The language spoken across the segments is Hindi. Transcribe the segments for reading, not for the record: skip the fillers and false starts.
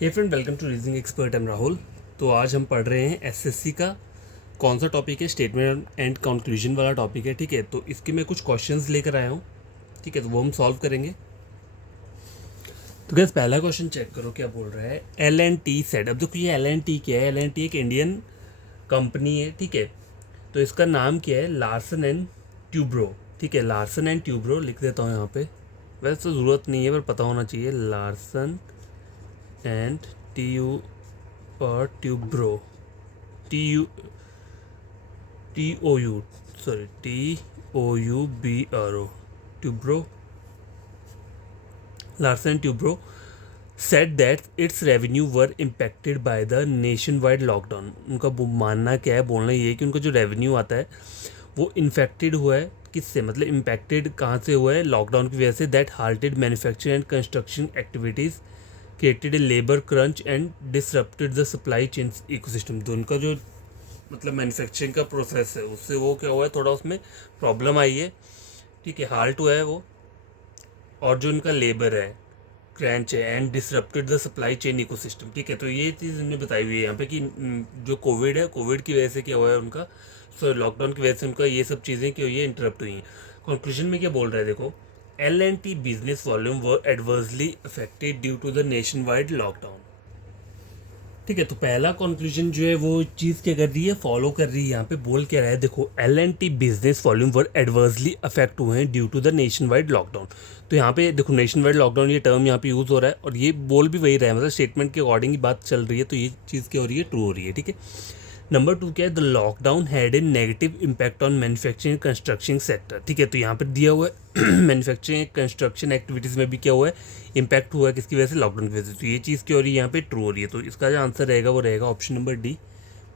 Hey friend, welcome to reasoning expert. I'm Rahul. तो आज हम पढ़ रहे हैं एसएससी का कौन सा टॉपिक है, स्टेटमेंट एंड कंक्लूजन वाला टॉपिक है। ठीक है, तो इसके मैं कुछ क्वेश्चंस लेकर आया हूँ। ठीक है, तो वो हम सॉल्व करेंगे। तो गैस पहला क्वेश्चन चेक करो क्या बोल रहा है। L and T said. अब देखो ये एल एंड टी क्या है। एल एंड टी एक इंडियन कंपनी है। ठीक है, तो इसका नाम क्या है, लार्सन एंड ट्यूब्रो। ठीक है, लार्सन एंड ट्यूब्रो लिख देता हूँ यहाँ पे। वैसे तो ज़रूरत नहीं है पर पता होना चाहिए। लार्सन एंड टी यू और Toubro, T U T O U sorry T O U B R O, Toubro, Larsen Toubro said that its revenue were impacted by the nationwide lockdown। उनका मानना क्या है, बोलना ये है कि उनका जो रेवेन्यू आता है वो इन्फेक्टेड हुआ है। किससे, मतलब इम्पैक्टेड कहाँ से हुआ है, लॉकडाउन की वजह से। That halted manufacturing and construction activities, created a labour crunch and disrupted the supply chain ecosystem. तो उनका जो मतलब मैन्युफैक्चरिंग का प्रोसेस है उससे वो क्या हुआ है, थोड़ा उसमें प्रॉब्लम आई है। ठीक है, हाल्ट हुआ है वो। और जो उनका लेबर है, क्रैंच है, and disrupted the supply chain ecosystem. ठीक है, तो ये चीज़ हमने बताई हुई है यहाँ पे कि जो कोविड है, कोविड की वजह से क्या हुआ है उनका, लॉकडाउन की वजह से उनका ये सब चीज़ें क्या हुई है, इंटरप्ट हुई हैं। कंक्लूजन में क्या बोल रहा है देखो, L and T business volume were adversely affected due to the nationwide lockdown. ठीक है, तो पहला कंक्लूजन जो है वो चीज़ क्या कर रही है, फॉलो कर रही है। यहाँ पे बोल क्या रहा है देखो, L and T business volume were adversely affect हुए हैं due to the nationwide lockdown. तो यहाँ पे देखो नेशन वाइड लॉकडाउन ये टर्म यहाँ पे यूज़ हो रहा है और ये बोल भी वही रहा है, मतलब स्टेटमेंट के अकॉर्डिंग ही बात चल रही है। तो ये चीज़ क्या हो रही है, ट्रू हो रही है। ठीक है, नंबर 2 क्या है, the lockdown had a negative impact on manufacturing construction sector. ठीक है, तो यहाँ पर दिया हुआ है मैन्युफैक्चरिंग कंस्ट्रक्शन एक्टिविटीज़ में भी क्या हुआ है, इम्पैक्ट हुआ है। किसकी वजह से, लॉकडाउन की वजह से। तो ये चीज़ क्या हो रही है, यहाँ पे ट्रू हो रही है। तो इसका जो आंसर रहेगा वो रहेगा option number D,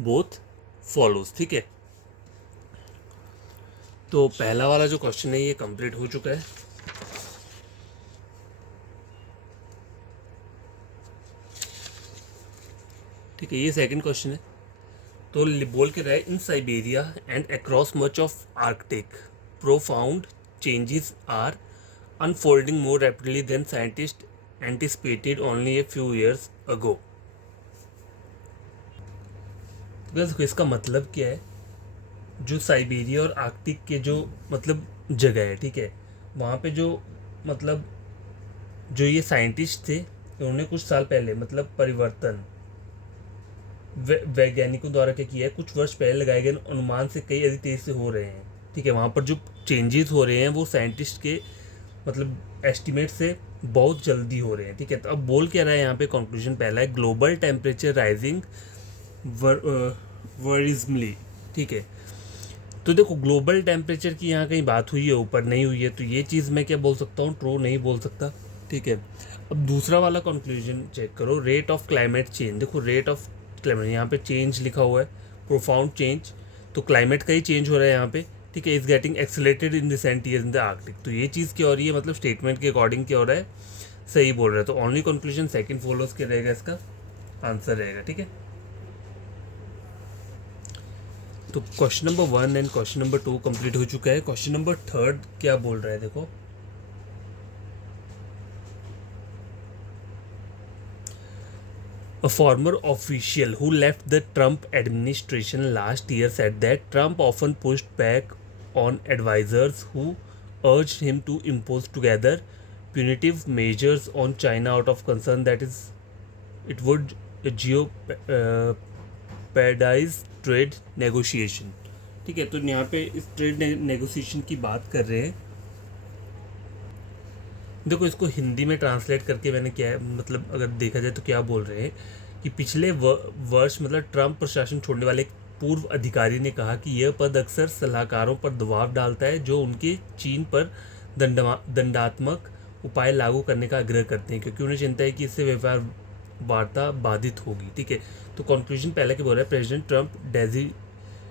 both follows. ठीक है, तो पहला वाला जो क्वेश्चन है ये कंप्लीट हो चुका है। ठीक है, ये सेकंड क्वेश्चन है। तो बोल के रहा है, in Siberia and across much of Arctic profound changes are unfolding more rapidly than scientists anticipated only a few years ago। देखो इसका मतलब क्या है, जो साइबेरिया और आर्कटिक के जो मतलब जगह है, ठीक है, वहाँ पे जो मतलब जो ये साइंटिस्ट थे उन्होंने कुछ साल पहले मतलब परिवर्तन वैज्ञानिकों द्वारा क्या किया है, कुछ वर्ष पहले लगाए गए अनुमान से कई अधिक तेज से हो रहे हैं। ठीक है, वहाँ पर जो चेंजेस हो रहे हैं वो साइंटिस्ट के मतलब एस्टिमेट से बहुत जल्दी हो रहे हैं। ठीक है, तो अब बोल क्या रहा है यहाँ पे, कंक्लूजन पहला है, ग्लोबल टेम्परेचर राइजिंग वरिज्मली। ठीक है, तो देखो ग्लोबल टेम्परेचर की यहाँ कहीं बात हुई है, ऊपर नहीं हुई है, तो ये चीज़ मैं क्या बोल सकता हूँ, ट्रू नहीं बोल सकता। ठीक है, अब दूसरा वाला कंक्लूजन चेक करो, रेट ऑफ क्लाइमेट चेंज। देखो रेट ऑफ क्लाइमेट, यहाँ पे चेंज लिखा हुआ है, प्रोफाउंड चेंज, तो क्लाइमेट का ही चेंज हो रहा है यहाँ पे। ठीक है, is getting accelerated in recent year in the Arctic. तो ये चीज़ क्या हो रही है, मतलब स्टेटमेंट के अकॉर्डिंग क्या हो रहा है, सही बोल रहा है। तो ओनली कंक्लूजन सेकंड फॉलोज क्या रहेगा, इसका आंसर रहेगा। ठीक है, तो question number 1 and question number 2 complete हो चुका है। क्वेश्चन नंबर 3 क्या बोल रहा है देखो, a former official who left the Trump administration last year said that Trump often pushed back on advisors who urged him to impose together punitive measures on China out of concern that is it would jeopardize trade negotiation। ठीक है, तो यहाँ पे इस ट्रेड नेगोशिएशन की बात कर रहे हैं। देखो इसको हिंदी में ट्रांसलेट करके मैंने क्या है, मतलब अगर देखा जाए तो क्या बोल रहे हैं कि पिछले वर्ष मतलब ट्रंप प्रशासन छोड़ने वाले एक पूर्व अधिकारी ने कहा कि यह पद अक्सर सलाहकारों पर दबाव डालता है जो उनके चीन पर दंडात्मक उपाय लागू करने का आग्रह करते हैं, क्योंकि उन्हें चिंता है कि इससे व्यापार वार्ता बाधित होगी। ठीक है, तो कंक्लूजन पहले क्या बोल रहा है, president Trump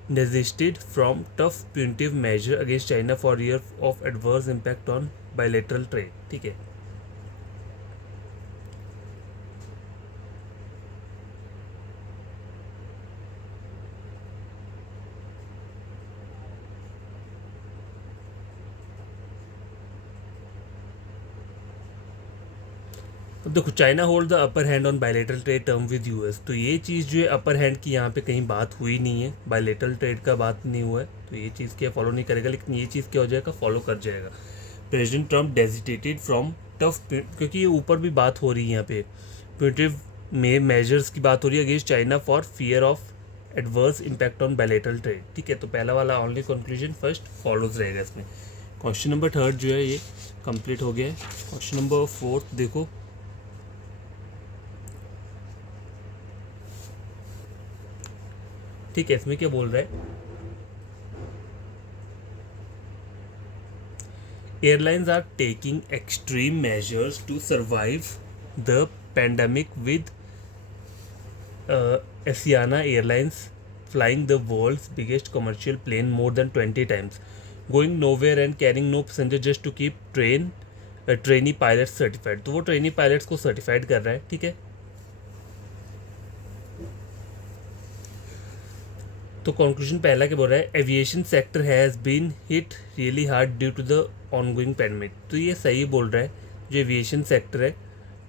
desisted from tough punitive measure against China for year of adverse impact on bilateral trade। ठीक है, अब देखो, China hold the upper hand on bilateral trade term with US, तो ये चीज़ जो है अपर हैंड की यहाँ पे कहीं बात हुई नहीं है, बायलेटरल ट्रेड का बात नहीं हुआ है, तो ये चीज़ क्या फॉलो नहीं करेगा, लेकिन ये चीज़ क्या हो जाएगा, फॉलो कर जाएगा। प्रेसिडेंट ट्रम्प डेजिटेटेड फ्रॉम टफ, क्योंकि ये ऊपर भी बात हो रही है यहाँ पे, प्रिवेंटिव मेजर्स की बात हो रही है against China for fear of adverse impact on bilateral trade. ठीक है, तो पहला वाला ओनली कंक्लूजन फर्स्ट फॉलोज रहेगा इसमें। क्वेश्चन नंबर 3 जो है ये कंप्लीट हो गया है। क्वेश्चन नंबर 4 देखो, ठीक है, इसमें क्या बोल रहा है, airlines are taking extreme measures to survive the pandemic with Asiana Airlines flying the world's biggest commercial plane more than 20 times, going nowhere and carrying no passenger just to keep trainee pilots certified। तो वो ट्रेनी पायलट्स को सर्टिफाइड कर रहा है। ठीक है, तो कंक्लूजन पहला क्या बोल रहा है, aviation sector has been hit really hard due to the ongoing pandemic. तो ये सही बोल रहा है, जो एविएशन सेक्टर है,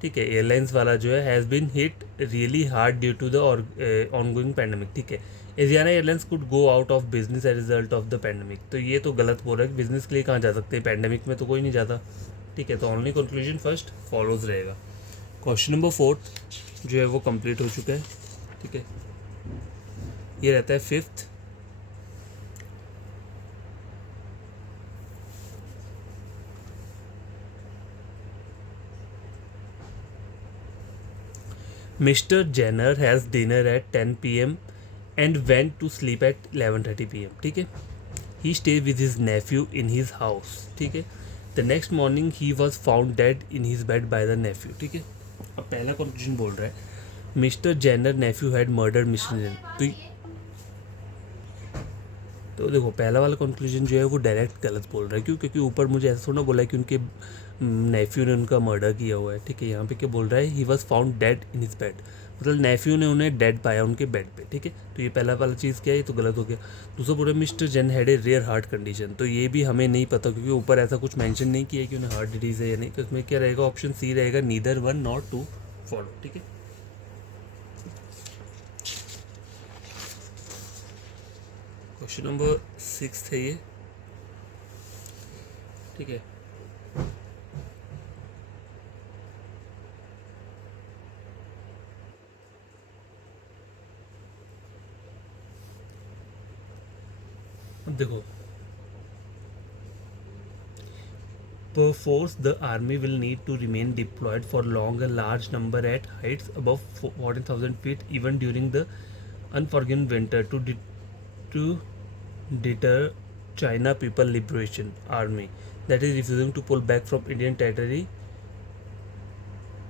ठीक है, एयरलाइंस वाला जो है, has been hit really hard due to the ongoing pandemic. ठीक है, Asiana airlines could go out of business as result of the pandemic. तो ये तो गलत बोल रहा है कि बिजनेस के लिए कहाँ जा सकते हैं, पैंडमिक में तो कोई नहीं जाता। ठीक है, तो ओनली कंक्लूजन फर्स्ट फॉलोज रहेगा। क्वेश्चन नंबर 4 जो है वो कंप्लीट हो चुका है। ठीक है, ये रहता है 5th। Mr. Jenner has dinner at 10 p.m. and went to sleep at 11:30 p.m. ठीक है, he stayed with his nephew in his house। ठीक है, the next morning he was found dead in his bed by the nephew। ठीक है, अब पहला कंक्लूजन बोल रहा है, mister Jenner nephew had murder mister Jenner. तो देखो, पहला वाला कंक्लूजन जो है वो डायरेक्ट गलत बोल रहा है। क्यों? क्योंकि ऊपर मुझे ऐसा थोड़ा बोला है कि उनके नेफ्यू ने उनका मर्डर किया हुआ है। ठीक है, यहाँ पे क्या बोल रहा है, he was found dead in his bed, मतलब नेफ्यू ने उन्हें डेड पाया उनके बेड पे। ठीक है, तो ये पहला वाला चीज़ क्या है, ये तो गलत हो गया। दूसरा बोल रहा है mister Jen had a rare heart condition, तो ये भी हमें नहीं पता, क्योंकि ऊपर ऐसा कुछ मेंशन नहीं किया है कि उन्हें हार्ट डिजीज़ है या नहीं। तो इसमें क्या रहेगा, ऑप्शन सी रहेगा, neither one not to follow. ठीक है, क्वेश्चन नंबर 6 है ये। ठीक है, अब देखो, perforce the army will need to remain deployed for long a large number at heights above 14,000 feet even during the unforgiving winter to deter China People Liberation Army that is refusing to pull back from Indian territory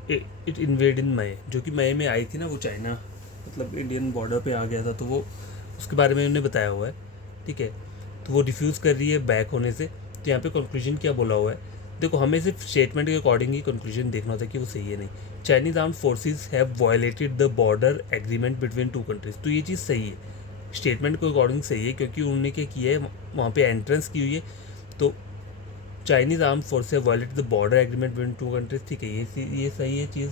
it invaded in मई। जो कि मई में आई थी ना वो, चाइना मतलब इंडियन बॉर्डर पे आ गया था, तो वो उसके बारे में उन्होंने बताया हुआ है। ठीक है, तो वो रिफ्यूज़ कर रही है बैक होने से। तो यहाँ पे कंक्लूजन क्या बोला हुआ है, देखो, हमें सिर्फ स्टेटमेंट के अकॉर्डिंग ही कंक्लूजन देखना होता है कि वो सही है नहीं। Chinese armed forces have violated the border agreement between two countries, तो ये चीज़ सही है, स्टेटमेंट के अकॉर्डिंग सही है, क्योंकि उन्होंने क्या किया है, वहाँ पे एंट्रेंस की हुई है। तो Chinese armed force have violated the border agreement between two countries. ठीक है, ये सही है चीज़।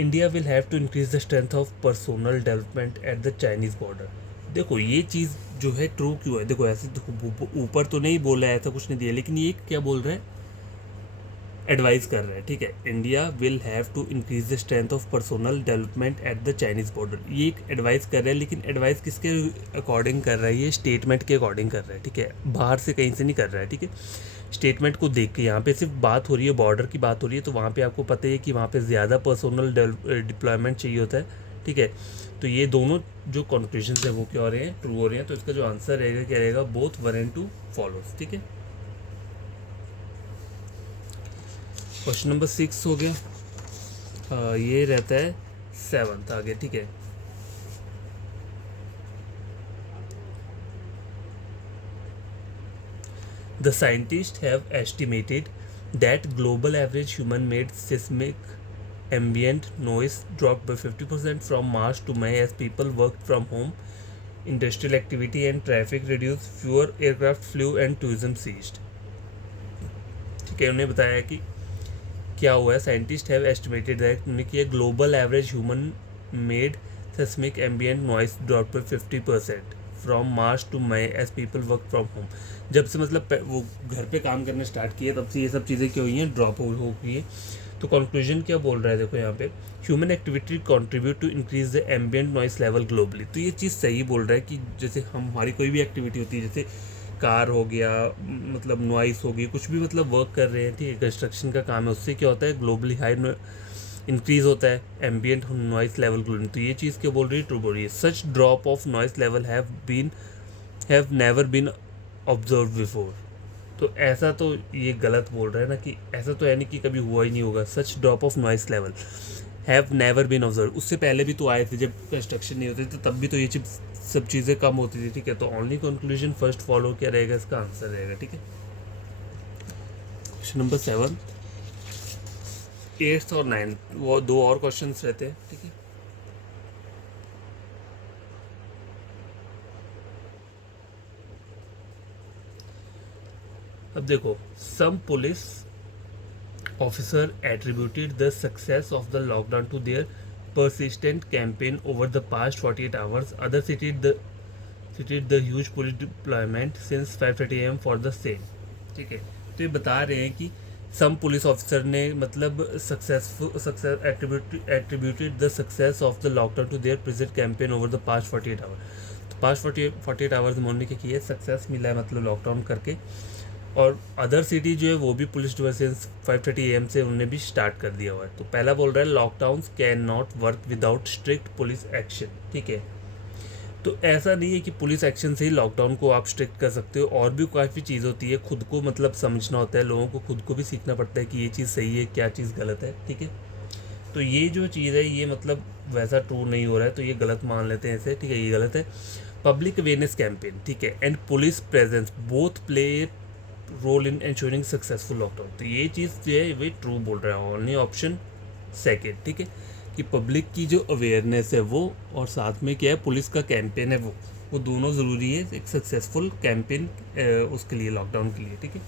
India will have to increase the strength of personal development at the Chinese border. देखो, ये चीज़ जो है ट्रू क्यों है, देखो ऐसे देखो, ऊपर तो नहीं बोला है, ऐसा कुछ नहीं दिया, लेकिन ये क्या बोल रहा है, एडवाइस कर रहा है। ठीक है, India will have to increase the strength of personal development at the Chinese border, ये एक एडवाइस कर रहा है, लेकिन एडवाइस किसके अकॉर्डिंग कर रहा है, ये स्टेटमेंट के अकॉर्डिंग कर रहा है। ठीक है, बाहर से कहीं से नहीं कर रहा है। ठीक है, स्टेटमेंट को देख के, यहाँ पे सिर्फ बात हो रही है, बॉर्डर की बात हो रही है, तो वहाँ पे आपको पता ही है कि वहाँ पे ज़्यादा पर्सोनल डिप्लॉयमेंट चाहिए होता है। ठीक है, तो ये दोनों जो कंक्लूजन है वो क्या हो रहे हैं, ट्रू हो रहे हैं। तो इसका जो आंसर रहेगा क्या रहेगा, बोथ 1 and 2 फॉलोज। ठीक है, क्वेश्चन नंबर 6 हो गया। ये रहता है 7th आगे। ठीक है, the scientists have estimated that global average human made seismic ambient noise dropped by 50% from March to May as people worked from home, industrial activity and traffic reduced, fewer aircraft flew and tourism ceased। ठीक है, उन्होंने बताया कि क्या हुआ है, साइंटिस्ट हैव एस्टिमेटेड दैट, उन्होंने किया global average human made seismic ambient noise drop पर 50% from March to May as people work from home. जब से मतलब वो घर पे काम करने स्टार्ट किए तब से ये सब चीज़ें क्या हुई हैं, ड्रॉप हो गई है। तो कंक्लूजन क्या बोल रहा है, देखो यहाँ पे human activity contribute to increase the ambient noise level globally. तो ये चीज़ सही बोल रहा है कि जैसे हमारी कोई भी एक्टिविटी होती है, जैसे कार हो गया, मतलब नॉइस हो गई, कुछ भी मतलब वर्क कर रहे हैं, ठीक है, कंस्ट्रक्शन का काम है, उससे क्या होता है, ग्लोबली हाई इंक्रीज होता है एम्बियंट नॉइस लेवल ग्लोबली। तो ये चीज़ क्या बोल रही है, ट्रू बोल रही है। Such drop of noise level have never been observe before. तो ऐसा तो ये गलत बोल रहा है ना, कि ऐसा तो है नहीं कि कभी हुआ ही नहीं होगा। Such drop of noise level have never been observe, उससे पहले भी तो आए थे जब कंस्ट्रक्शन नहीं होती थी, तो तब भी तो ये सब चीज़ें कम होती थी, ठीक है। तो ओनली कंक्लूजन फर्स्ट फॉलो क्या रहेगा, इसका आंसर रहेगा, ठीक है। क्वेश्चन नंबर 7, 8th और 9th वो दो और क्वेश्चन रहते हैं, ठीक है। अब देखो, सम police officer attributed the success of the lockdown to their persistent campaign over the past 48 hours. Others cited the huge police deployment since 5:30 am for the same. ठीक है, तो ये बता रहे हैं कि सम पुलिस ऑफिसर ने मतलब success attributed the success of the lockdown to their present campaign over the past 48 hour. तो पास्ट 48 आवर्स में उन्होंने क्या किया, सक्सेस मिला है मतलब लॉकडाउन करके। और अदर सिटी जो है वो भी पुलिस डिवर्सेंस 5:30 AM से उन्होंने भी स्टार्ट कर दिया हुआ है। तो पहला बोल रहा है lockdown can not work without strict police action, ठीक है। तो ऐसा नहीं है कि पुलिस एक्शन से ही लॉकडाउन को आप स्ट्रिक्ट कर सकते हो, और भी काफ़ी चीज़ होती है, खुद को मतलब समझना होता है, लोगों को खुद को भी सीखना पड़ता है कि ये चीज़ सही है, क्या चीज़ गलत है, ठीक है। तो ये जो चीज़ है ये मतलब वैसा ट्रू नहीं हो रहा है, तो ये गलत मान लेते हैं इसे, ठीक है, ये गलत है। पब्लिक अवेयरनेस कैंपेन, ठीक है, and police presence both play role in ensuring successful lockdown. तो ये चीज़ जो है वे ट्रू बोल रहा है, ओनली ऑप्शन सेकेंड, ठीक है, कि पब्लिक की जो अवेयरनेस है वो, और साथ में क्या है पुलिस का कैंपेन है वो दोनों ज़रूरी है एक सक्सेसफुल कैंपेन उसके लिए, लॉकडाउन के लिए, ठीक है।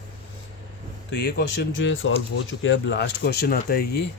तो ये क्वेश्चन जो है सॉल्व हो चुके हैं। अब लास्ट क्वेश्चन आता है ये,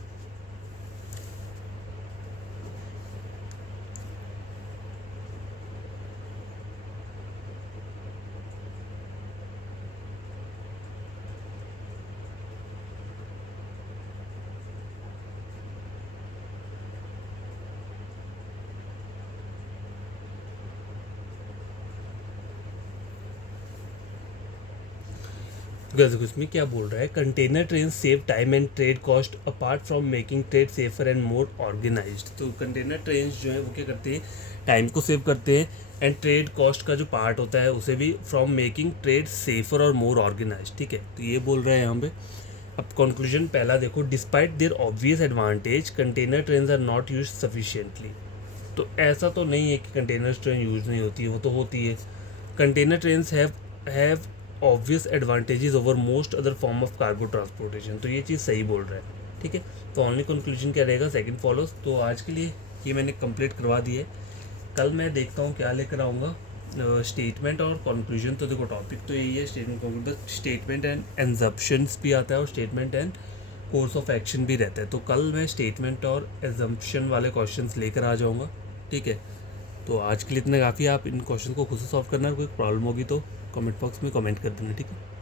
देखो इसमें क्या बोल रहा है, container train save time and trade cost apart from making trade safer and more organised. तो कंटेनर ट्रेन जो है वो क्या करते हैं, टाइम को सेव करते हैं, एंड ट्रेड कॉस्ट का जो पार्ट होता है उसे भी, फ्रॉम मेकिंग ट्रेड सेफर और मोर ऑर्गेनाइज्ड, ठीक है। तो ये बोल रहे हैं यहाँ पे। अब कंक्लूजन पहला देखो, despite their obvious advantage container train are not used sufficiently. तो ऐसा तो नहीं है कि कंटेनर ट्रेन यूज नहीं होती है, वो तो होती है। Container train have obvious advantages over most other form of cargo transportation. तो ये चीज़ सही बोल रहा है, ठीक है। तो ओनली कंक्लूजन क्या रहेगा, सेकंड फॉलोज। तो आज के लिए ये मैंने कंप्लीट करवा दिए, कल मैं देखता हूँ क्या लेकर आऊँगा, स्टेटमेंट और कंक्लूजन। तो देखो टॉपिक तो यही है, statement conclusion, statement and exemptions भी आता है, और statement and course of action भी रहता है। तो कल मैं स्टेटमेंट और एग्जम्पशन वाले क्वेश्चंस लेकर आ जाऊँगा, ठीक है। तो आज के लिए इतना काफ़ी, आप इन क्वेश्चन को खुद से सॉल्व करना, कोई प्रॉब्लम होगी तो कमेंट बॉक्स में कमेंट कर देना, ठीक है।